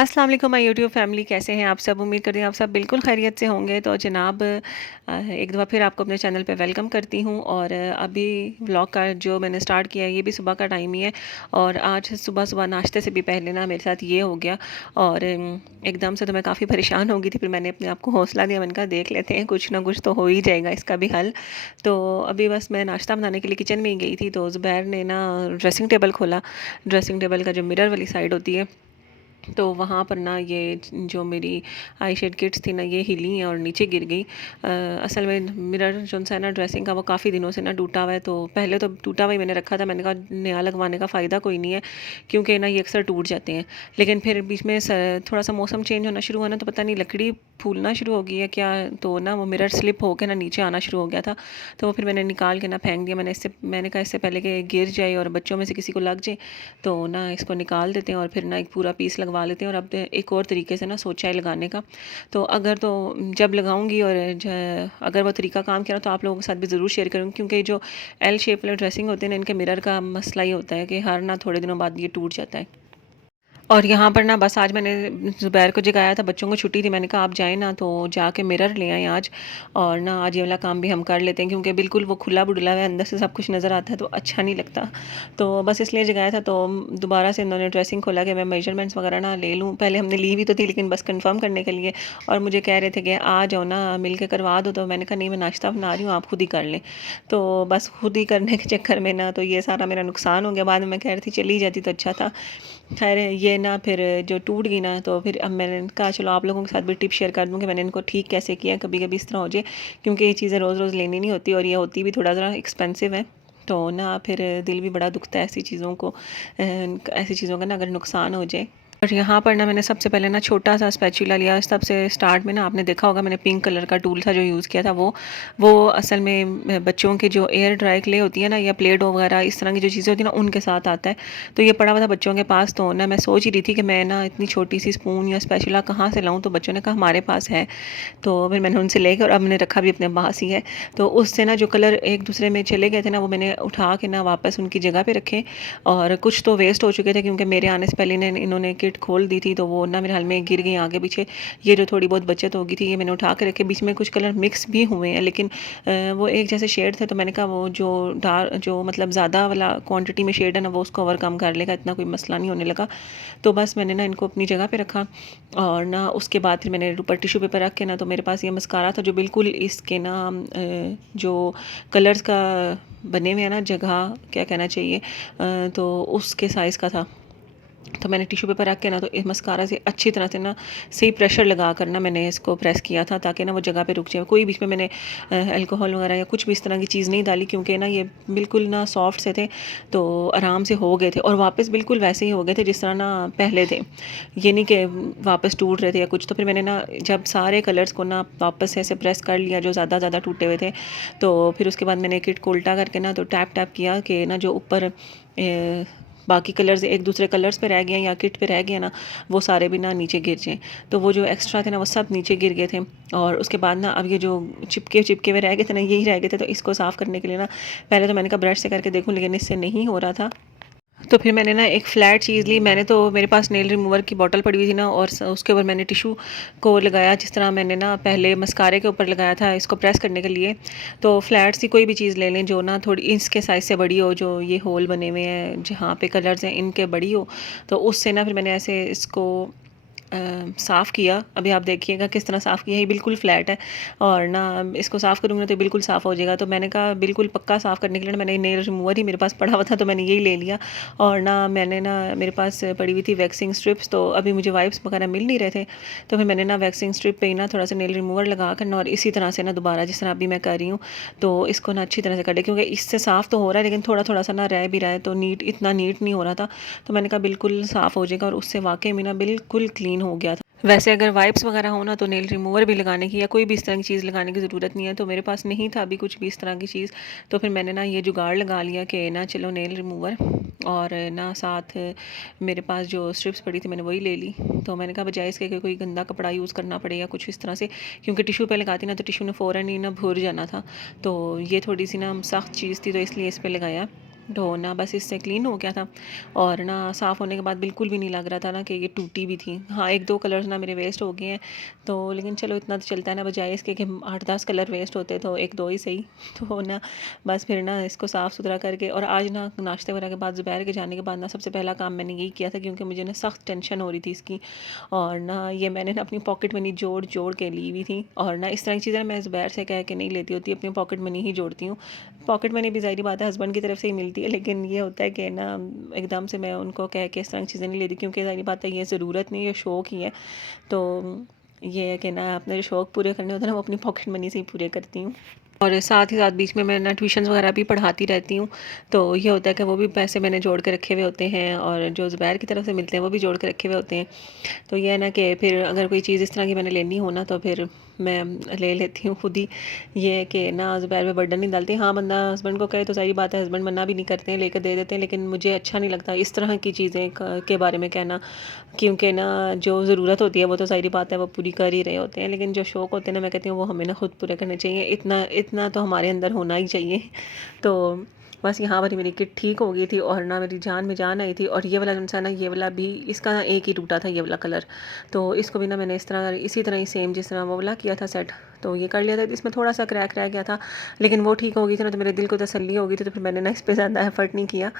अस्सलाम वालेकुम my YouTube family, कैसे हैं आप सब। उम्मीद करती हूँ आप सब बिल्कुल खैरियत से होंगे। तो जनाब एक दफ़ा फिर आपको अपने चैनल पे वेलकम करती हूँ। और अभी व्लॉग का जो मैंने स्टार्ट किया है ये भी सुबह का टाइम ही है। और आज सुबह सुबह नाश्ते से भी पहले ना मेरे साथ ये हो गया। और एकदम से तो मैं काफ़ी परेशान हो गई थी। फिर मैंने अपने आप को हौसला दिया, मैंने कहा देख लेते हैं, कुछ ना कुछ तो हो ही जाएगा इसका भी हल। तो अभी बस मैं नाश्ता बनाने के लिए किचन में ही गई थी, तो ज़ुबैर ने ना ड्रेसिंग टेबल खोला। ड्रेसिंग टेबल का जो मिरर वाली साइड होती है, तो वहाँ पर ना ये जो मेरी आई शेड किट्स थी ना, ये हिली हैं और नीचे गिर गई। असल में मिरर जो सा है ना ड्रेसिंग का, वो काफ़ी दिनों से ना टूटा हुआ है। तो पहले तो टूटा हुआ ही मैंने रखा था। मैंने कहा नया लगवाने का फ़ायदा कोई नहीं है, क्योंकि ना ये अक्सर टूट जाते हैं। लेकिन फिर बीच में थोड़ा सा मौसम चेंज होना शुरू हुआ ना, तो पता नहीं लकड़ी फूलना शुरू हो गई है क्या, तो ना वो मिरर स्लिप होकर ना नीचे आना शुरू हो गया था। तो वो फिर मैंने निकाल के ना फेंक दिया। मैंने कहा इससे पहले कि गिर जाए और बच्चों में से किसी को लग जाए, तो ना इसको निकाल देते हैं और फिर ना एक पूरा पीस लगवा लेते हैं। और अब एक और तरीके से ना सोचा है लगाने का। तो जब लगाऊंगी और अगर वो तरीका काम किया ना, तो आप लोगों के साथ भी ज़रूर शेयर करूँगी। क्योंकि जो एल शेप वाले ड्रेसिंग होते हैं ना, इनके मिरर का मसला ही होता है कि हर ना थोड़े दिनों बाद ये टूट जाता है। और यहाँ पर ना बस आज मैंने ज़ुबैर को जगाया था, बच्चों को छुट्टी थी। मैंने कहा आप जाएँ ना, तो जाके मिरर ले आएँ आज। और ना आज ये वाला काम भी हम कर लेते हैं, क्योंकि बिल्कुल वो खुला बुडला है, अंदर से सब कुछ नज़र आता है तो अच्छा नहीं लगता। तो बस इसलिए जगाया था। तो दोबारा से इन्होंने ड्रेसिंग खोला कि मैं मेजरमेंट्स वगैरह ना ले लूँ। पहले हमने ली हुई तो थी, लेकिन बस कन्फर्म करने के लिए। और मुझे कह रहे थे कि आ जाओ ना, मिल के करवा दो। तो मैंने कहा नहीं, मैं नाश्ता बना रही हूँ, आप खुद ही कर लें। तो बस खुद ही करने के चक्कर में ना, तो ये सारा मेरा नुकसान हो गया। बाद में मैं कह रही थी चली जाती तो अच्छा था। खैर ये ना फिर जो टूट गई ना, तो फिर अब मैंने कहा चलो आप लोगों के साथ भी टिप शेयर कर दूँ कि मैंने इनको ठीक कैसे किया। कभी कभी इस तरह हो जाए, क्योंकि ये चीज़ें रोज़ रोज़ लेनी नहीं होती, और ये होती भी थोड़ा सा एक्सपेंसिव है। तो ना फिर दिल भी बड़ा दुखता है ऐसी चीज़ों का ना अगर नुकसान हो जाए। और यहाँ पर ना मैंने सबसे पहले ना छोटा सा स्पैचुला लिया। सबसे स्टार्ट में ना आपने देखा होगा, मैंने पिंक कलर का टूल था जो यूज़ किया था। वो असल में बच्चों के जो एयर ड्राई क्ले होती है ना, या प्ले डो वगैरह इस तरह की जो चीज़ें होती हैं ना, उनके साथ आता है। तो ये पड़ा हुआ था बच्चों के पास। तो ना मैं सोच ही रही थी कि मैं ना इतनी छोटी सी स्पून या स्पैचुला कहाँ से लाऊँ। तो बच्चों ने कहा हमारे पास है। तो फिर मैंने उनसे लेकर, और अब मैंने रखा भी अपने पास ही है। तो उससे ना जो कलर एक दूसरे में चले गए थे ना, वो मैंने उठा के ना वापस उनकी जगह पे रखे। और कुछ तो वेस्ट हो चुके थे, क्योंकि मेरे आने से पहले इन्होंने किट खोल दी थी। तो वो ना मेरे हाल में गिर गई आगे पीछे। ये जो थोड़ी बहुत बचत हो गई थी, ये मैंने उठा के रखे। बीच में कुछ कलर मिक्स भी हुए हैं, लेकिन वो एक जैसे शेड थे। तो मैंने कहा वो जो मतलब ज़्यादा वाला क्वांटिटी में शेड है ना, वो उसको ओवरकम कर लेगा, इतना कोई मसला नहीं होने लगा। तो बस मैंने ना इनको अपनी जगह पे रखा। और ना उसके बाद फिर मैंने ऊपर टिश्यू पेपर रख के ना, तो मेरे पास ये मस्कारा था जो बिल्कुल इसके ना जो कलर्स का बने हुए हैं ना, जगह क्या कहना चाहिए, तो उसके साइज़ का था। तो मैंने टिश्यू पेपर रख के ना, तो इस मस्कारा से अच्छी तरह से ना सही प्रेशर लगा कर ना मैंने इसको प्रेस किया था, ताकि ना वो जगह पे रुक जाए। कोई बीच में मैंने अल्कोहल वगैरह या कुछ भी इस तरह की चीज़ नहीं डाली, क्योंकि ना ये बिल्कुल ना सॉफ्ट से थे। तो आराम से हो गए थे, और वापस बिल्कुल वैसे ही हो गए थे जिस तरह ना पहले थे। ये नहीं कि वापस टूट रहे थे या कुछ। तो फिर मैंने ना जब सारे कलर्स को ना वापस से ऐसे प्रेस कर लिया जो ज़्यादा टूटे हुए थे, तो फिर उसके बाद मैंने किट को उल्टा करके ना, तो टैप टैप किया कि ना जो ऊपर बाकी कलर्स एक दूसरे कलर्स पे रह गए हैं या किट पे रह गए हैं ना, वो सारे भी ना नीचे गिर जाएँ। तो वो जो एक्स्ट्रा थे ना, वो सब नीचे गिर गए थे। और उसके बाद ना अब ये जो चिपके चिपके हुए रह गए थे ना, यही रह गए थे। तो इसको साफ़ करने के लिए ना, पहले तो मैंने कहा ब्रश से करके देखूँ, लेकिन इससे नहीं हो रहा था। तो फिर मैंने ना एक फ़्लैट चीज़ ली। मैंने तो मेरे पास नेल रिमूवर की बॉटल पड़ी हुई थी ना, और उसके ऊपर मैंने टिश्यू को लगाया, जिस तरह मैंने ना पहले मस्कारे के ऊपर लगाया था इसको प्रेस करने के लिए। तो फ्लैट सी कोई भी चीज़ ले लें जो ना थोड़ी इसके साइज़ से बड़ी हो, जो ये होल बने हुए हैं जहाँ पे कलर्स हैं इनके बड़ी हो। तो उससे ना फिर मैंने ऐसे इसको साफ़ किया। अभी आप देखिएगा किस तरह साफ़ किया, ये बिल्कुल फ्लैट है। और ना इसको साफ़ करूँगी ना, तो बिल्कुल साफ़ हो जाएगा। तो मैंने कहा बिल्कुल पक्का साफ़ करने के लिए ना, मैंने नेल रिमूवर ही मेरे पास पड़ा हुआ था, तो मैंने यही ले लिया। और ना मैंने ना मेरे पास पड़ी हुई थी वैक्सिंग स्ट्रिप्स। तो अभी मुझे वाइप्स वगैरह मिल नहीं रहे थे, तो फिर मैंने ना वैक्सिंग स्ट्रिप पे ही ना थोड़ा सा नेल रिमूवर लगा कर ना, और इसी तरह से ना दोबारा जिस तरह अभी मैं कर रही हूँ, तो इसको ना अच्छी तरह से कर ले। क्योंकि इससे साफ़ तो हो रहा है, लेकिन थोड़ा थोड़ा सा ना रह भी रहा है, तो इतना नीट नहीं हो रहा था। तो मैंने कहा बिल्कुल साफ़ हो जाएगा, और उससे वाकई में ना बिल्कुल क्लीन हो गया था। वैसे अगर वाइप्स वगैरह हो ना, तो नेल रिमूवर भी लगाने की या कोई भी इस तरह की चीज़ लगाने की ज़रूरत नहीं है। तो मेरे पास नहीं था अभी कुछ भी इस तरह की चीज़। तो फिर मैंने ना ये जुगाड़ लगा लिया कि ना चलो नेल रिमूवर, और ना साथ मेरे पास जो स्ट्रिप्स पड़ी थी मैंने वही ले ली। तो मैंने कहा बजाय इसके कि कोई गंदा कपड़ा यूज़ करना पड़े या कुछ इस तरह से, क्योंकि टिश्यू पे लगाती ना, तो टिश्यू ने फ़ौरन ही ना भुर जाना था। तो ये थोड़ी सी ना सख्त चीज़ थी, तो इसलिए इस पर लगाया। डो ना बस इससे क्लीन हो गया था और ना साफ़ होने के बाद बिल्कुल भी नहीं लग रहा था ना कि ये टूटी भी थी। हाँ, 1-2 कलर्स ना मेरे वेस्ट हो गए हैं, तो लेकिन चलो इतना तो चलता है ना, बजाए इसके कि 8-10 कलर वेस्ट होते तो 1-2 ही सही। तो ना बस फिर ना इसको साफ़-सुथरा करके, और आज ना नाश्ते वगैरह के बाद ज़ुबैर के जाने के बाद ना सबसे पहला काम मैंने यही किया था, क्योंकि मुझे ना सख्त टेंशन हो रही थी इसकी। और ना ये मैंने ना अपनी पॉकेट मनी जोड़-जोड़ के ली हुई थी, और ना इस तरह की चीज़ें मैं ज़ुबैर से कह के नहीं लेती होती, अपनी पॉकेट मनी ही जोड़ती हूँ। पॉकेट मनी भी ज़ाहिर बात है हस्बैंड की तरफ से ही मिलती है, लेकिन ये होता है कि ना एकदम से मैं उनको कह के इस तरह की चीज़ें नहीं लेती, क्योंकि ज़ाहिर बात है ये ज़रूरत नहीं, ये शौक़ ही है। तो ये है कि ना अपने जो शौक़ पूरे करने होते हैं ना, वो अपनी पॉकेट मनी से ही पूरे करती हूँ। और साथ ही साथ बीच में मैं ना ट्यूशन्स वगैरह भी पढ़ाती रहती हूँ, तो ये होता है कि वो भी पैसे मैंने जोड़ के रखे हुए होते हैं, और जो ज़ुबैर की तरफ से मिलते हैं वो भी जोड़ के रखे हुए होते हैं। तो ये है ना कि फिर अगर कोई चीज़ इस तरह की मैंने लेनी हो ना, तो फिर मैं ले लेती हूँ खुद ही। ये है कि ना ज़ुबैर पे बर्डन नहीं डालती। हाँ, बंदा हस्बैंड को कहे तो ज़ाहिर बात है हस्बैंड मना भी नहीं करते हैं, लेकर दे देते हैं, लेकिन मुझे अच्छा नहीं लगता इस तरह की चीज़ें के बारे में कहना, क्योंकि ना जो ज़रूरत होती है वो तो ज़ाहिर बात है वो पूरी कर ही रहे होते हैं, लेकिन जो शौक़ होते हैं ना, मैं कहती हूँ वो हमें ना खुद पूरे करने चाहिए। इतना इतना तो हमारे अंदर होना ही चाहिए। तो बस यहाँ पर ही मेरी किट ठीक हो गई थी, और ना मेरी जान में जान आई थी। और ये वाला जो सा ना, ये वाला भी इसका ना एक ही टूटा था, ये वाला कलर। तो इसको भी ना मैंने इसी तरह ही सेम जिस तरह वो वाला किया था सेट, तो ये कर लिया था। इसमें थोड़ा सा क्रैक रह गया था, लेकिन वो ठीक हो गई थी ना, तो मेरे दिल को तसल्ली हो गई थी, तो फिर मैंने ना इस पर ज़्यादा एफर्ट नहीं किया।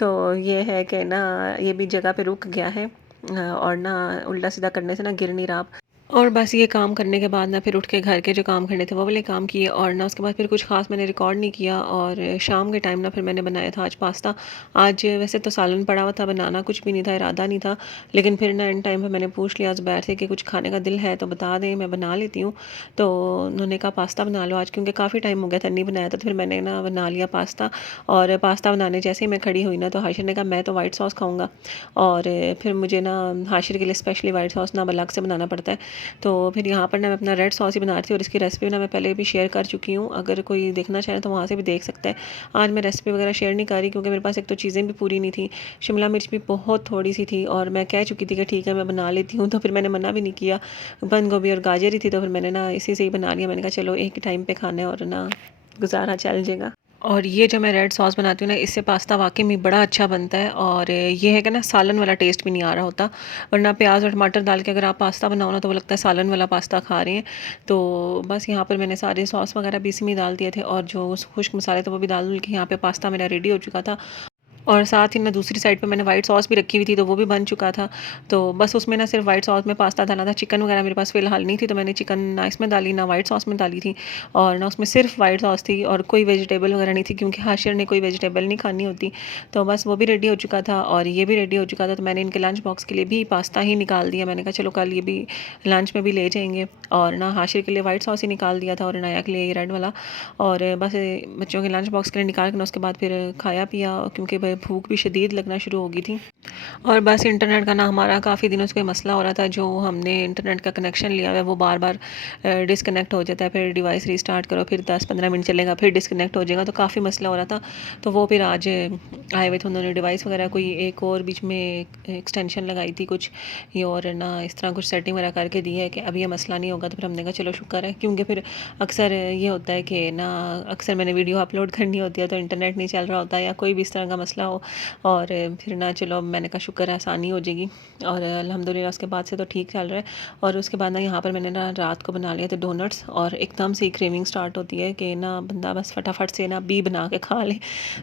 तो ये है कि ना ये भी जगह पे रुक गया है, और ना उल्टा सीधा करने से ना गिर नहीं रहा। और बस ये काम करने के बाद ना फिर उठ के घर के जो काम करने थे वो वाले काम किए, और ना उसके बाद फिर कुछ ख़ास मैंने रिकॉर्ड नहीं किया। और शाम के टाइम ना फिर मैंने बनाया था आज पास्ता। आज वैसे तो सालन पड़ा हुआ था, बनाना कुछ भी नहीं था, इरादा नहीं था, लेकिन फिर ना एंड टाइम पे मैंने पूछ लिया ज़ुबैर से कि कुछ खाने का दिल है तो बता दें, मैं बना लेती हूँ। तो उन्होंने कहा पास्ता बना लो आज, क्योंकि काफ़ी टाइम हो गया था नहीं बनाया था, तो फिर मैंने ना बना लिया पास्ता। और पास्ता बनाने जैसे ही मैं खड़ी हुई ना, तो हाशिर ने कहा मैं तो वाइट सॉस खाऊँगा, और फिर मुझे ना हाशिर के लिए स्पेशली वाइट सॉस ना अलग से बनाना पड़ता है। तो फिर यहाँ पर ना मैं अपना रेड सॉस ही बना रही थी, और इसकी रेसिपी ना मैं पहले भी शेयर कर चुकी हूँ, अगर कोई देखना चाहे तो वहाँ से भी देख सकता है। आज मैं रेसिपी वगैरह शेयर नहीं कर रही, क्योंकि मेरे पास एक तो चीज़ें भी पूरी नहीं थी, शिमला मिर्च भी बहुत थोड़ी सी थी, और मैं कह चुकी थी कि ठीक है मैं बना लेती हूँ, तो फिर मैंने मना भी नहीं किया। बंद गोभी और गाजर ही थी, तो फिर मैंने ना इसी से ही बना लिया। मैंने कहा चलो एक ही टाइम पे खाना है, और ना गुजारा चल जाएगा। और ये जो मैं रेड सॉस बनाती हूँ ना, इससे पास्ता वाक़ई में बड़ा अच्छा बनता है, और ये है कि ना सालन वाला टेस्ट भी नहीं आ रहा होता। वरना प्याज़ और टमाटर डाल के अगर आप पास्ता बनाओ ना, तो वो लगता है सालन वाला पास्ता खा रहे हैं। तो बस यहाँ पर मैंने सारे सॉस वगैरह भी इसी में डाल दिए थे, और जो खुश्क मसाले थे वो भी डाल के यहाँ पे पास्ता मेरा रेडी हो चुका था। और साथ ही ना दूसरी साइड पे मैंने वाइट सॉस भी रखी हुई थी, तो वो भी बन चुका था। तो बस उसमें ना सिर्फ वाइट सॉस में पास्ता डालना था, चिकन वगैरह मेरे पास फ़िलहाल नहीं थी, तो मैंने चिकन ना इसमें डाली ना वाइट सॉस में डाली थी, और ना उसमें सिर्फ वाइट सॉस थी, और कोई वेजिटेबल वगैरह नहीं थी, क्योंकि हाशिर ने कोई वेजिटेबल नहीं खानी होती। तो बस वो भी रेडी हो चुका था, और ये भी रेडी हो चुका था। तो मैंने इनके लंच बॉक्स के लिए भी पास्ता ही निकाल दिया। मैंने कहा चलो कल ये भी लंच में भी ले जाएंगे, और ना हाशिर के लिए वाइट सॉस ही निकाल दिया था, और अनाया के लिए ये रेड वाला। और बस बच्चों के लंच बॉक्स के लिए निकाल के उसके बाद फिर खाया पिया, क्योंकि भूख भी शदीद लगना शुरू हो गई थी। और बस इंटरनेट का ना हमारा काफ़ी दिनों से कोई मसला हो रहा था, जो हमने इंटरनेट का कनेक्शन लिया हुआ है वो बार बार डिस्कनेक्ट हो जाता है, फिर डिवाइस रीस्टार्ट करो, फिर 10-15 मिनट चलेगा, फिर डिस्कनेक्ट हो जाएगा, तो काफ़ी मसला हो रहा था। तो वो फिर आज आए हुए थे उन्होंने डिवाइस वगैरह, कोई एक और बीच में एक्सटेंशन लगाई थी कुछ ये, और ना इस तरह कुछ सेटिंग वगैरह करके दी है कि अब ये मसला नहीं होगा। तो फिर हमने कहा चलो शुक्र है, क्योंकि फिर अक्सर ये होता है कि ना अक्सर मैंने वीडियो अपलोड करनी होती है तो इंटरनेट नहीं चल रहा होता, या कोई भी इस तरह का मसला हो, और फिर ना चलो मैंने कहा शुक्र है आसानी हो जाएगी, और अल्हम्दुलिल्लाह उसके बाद से तो ठीक चल रहा है। और उसके बाद ना यहाँ पर मैंने ना रात को बना लिया था डोनट्स, और एकदम से क्रेविंग स्टार्ट होती है कि ना बंदा बस फटाफट से ना बी बना के खा ले।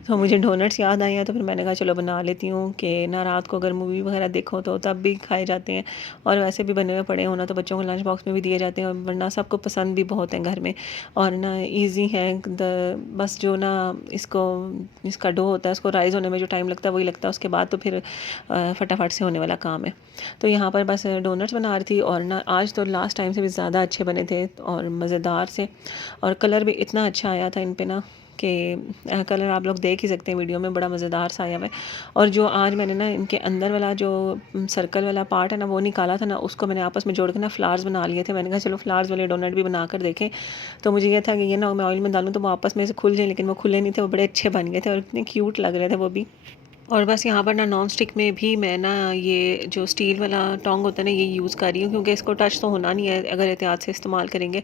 तो मुझे डोनट्स याद आए हैं, तो फिर मैंने कहा चलो बना लेती हूँ, कि ना रात को अगर मूवी वगैरह देखो तो तब भी खाए जाते हैं, और वैसे भी बने हुए पड़े होना तो बच्चों को लंच बॉक्स में भी दिए जाते हैं, वरना सबको पसंद भी बहुत है घर में, और ना ईजी है। बस जो ना इसका डो होता है उसको राइज़ होने में जो टाइम लगता है वही लगता है, उसके बाद तो फिर फटाफट से होने वाला काम है। तो यहाँ पर बस डोनट्स बना रही थी, और ना आज तो लास्ट टाइम से भी ज़्यादा अच्छे बने थे और मज़ेदार से, और कलर भी इतना अच्छा आया था इन पे ना कि कलर आप लोग देख ही सकते हैं वीडियो में, बड़ा मज़ेदार सा आया हुआ है। और जो आज मैंने ना इनके अंदर वाला जो सर्कल वाला पार्ट है ना वो निकाला था ना, उसको मैंने आपस में जोड़ के ना फ्लावर्स बना लिए थे। मैंने कहा चलो फ्लावर्स वाले डोनट भी बना कर देखें। तो मुझे ये था कि ये ना मैं ऑयल में डालूँ तो वो आपस में से खुल जाए, लेकिन वो खुले नहीं थे, वो बड़े अच्छे बन गए थे और इतने क्यूट लग रहे थे वो भी। और बस यहाँ पर ना नॉन स्टिक में भी मैं ना ये जो स्टील वाला टोंग होता है ना, ये यूज़ कर रही हूँ, क्योंकि इसको टच तो होना नहीं है अगर एहतियात से इस्तेमाल करेंगे।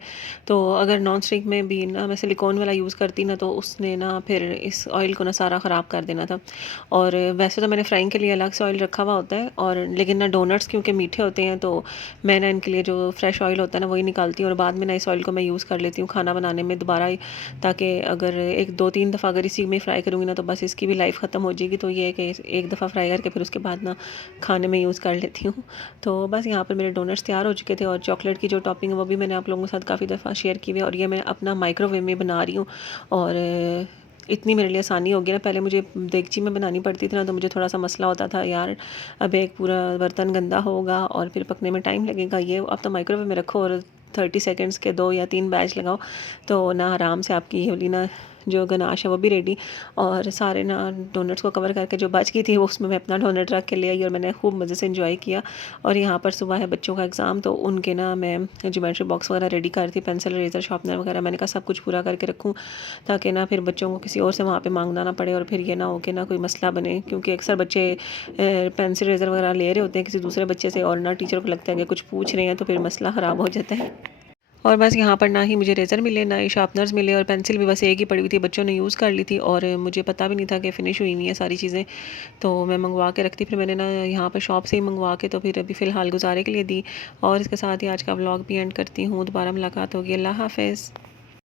तो अगर नॉन स्टिक में भी ना मैं सिलिकॉन वाला यूज़ करती ना, तो उसने ना फिर इस ऑयल को ना सारा ख़राब कर देना था। और वैसे तो मैंने फ्राइंग के लिए अलग से ऑयल रखा हुआ होता है, और लेकिन ना डोनट्स क्योंकि मीठे होते हैं, तो मैं ना इनके लिए जो फ्रेश ऑयल होता है ना वही निकालती हूँ, और बाद में ना इस ऑयल को मैं यूज़ कर लेती हूँ खाना बनाने में दोबारा, ताकि अगर एक दो तीन दफ़ा अगर इसी में फ्राई करूँगी ना, तो बस इसकी भी लाइफ ख़त्म हो जाएगी। तो ये है कि एक दफ़ा फ्राई करके फिर उसके बाद ना खाने में यूज़ कर लेती हूँ। तो बस यहाँ पर मेरे डोनट्स तैयार हो चुके थे, और चॉकलेट की जो टॉपिंग है वो भी मैंने आप लोगों के साथ काफ़ी दफ़ा शेयर की हुई है, और ये मैं अपना माइक्रोवेव में बना रही हूँ। और इतनी मेरे लिए आसानी हो गई ना, पहले मुझे देगची में बनानी पड़ती थी ना, तो मुझे थोड़ा सा मसला होता था यार, अब एक पूरा बर्तन गंदा होगा और फिर पकने में टाइम लगेगा। ये अब तो माइक्रोवेव में रखो और 30 सेकंड्स के 2 या 3 बैच लगाओ, तो ना आराम से आपकी ये वाली ना जो गनाश है वो भी रेडी। और सारे ना डोनट्स को कवर करके जो बच गई थी वो उसमें मैं अपना डोनट रख के ले आई, और मैंने खूब मज़े से इंजॉय किया। और यहाँ पर सुबह है बच्चों का एग्ज़ाम, तो उनके ना मैं ज्योमेट्री बॉक्स वगैरह रेडी कर थी, पेंसिल इरेज़र शार्पनर वगैरह मैंने कहा सब कुछ पूरा करके रखूँ, ताकि ना फिर बच्चों को किसी और से वहाँ पे मांगना ना पड़े, और फिर ये ना हो कि ना कोई मसला बने, क्योंकि अक्सर बच्चे पेंसिल इरेज़र वगैरह ले रहे होते हैं किसी दूसरे बच्चे से, और ना टीचर को लगता है कि कुछ पूछ रहे हैं, तो फिर मसला ख़राब हो जाता है। और बस यहाँ पर ना ही मुझे रेज़र मिले, ना ही शार्पनर्स मिले, और पेंसिल भी बस एक ही पड़ी हुई थी, बच्चों ने यूज़ कर ली थी, और मुझे पता भी नहीं था कि फ़िनिश हुई हुई है सारी चीज़ें। तो मैं मंगवा के रखती, फिर मैंने ना यहाँ पर शॉप से ही मंगवा के तो फिर अभी फ़िलहाल गुज़ारे के लिए दी। और इसके साथ ही आज का व्लॉग भी एंड करती हूँ। दोबारा मुलाकात होगी। अल्लाह हाफ़िज़।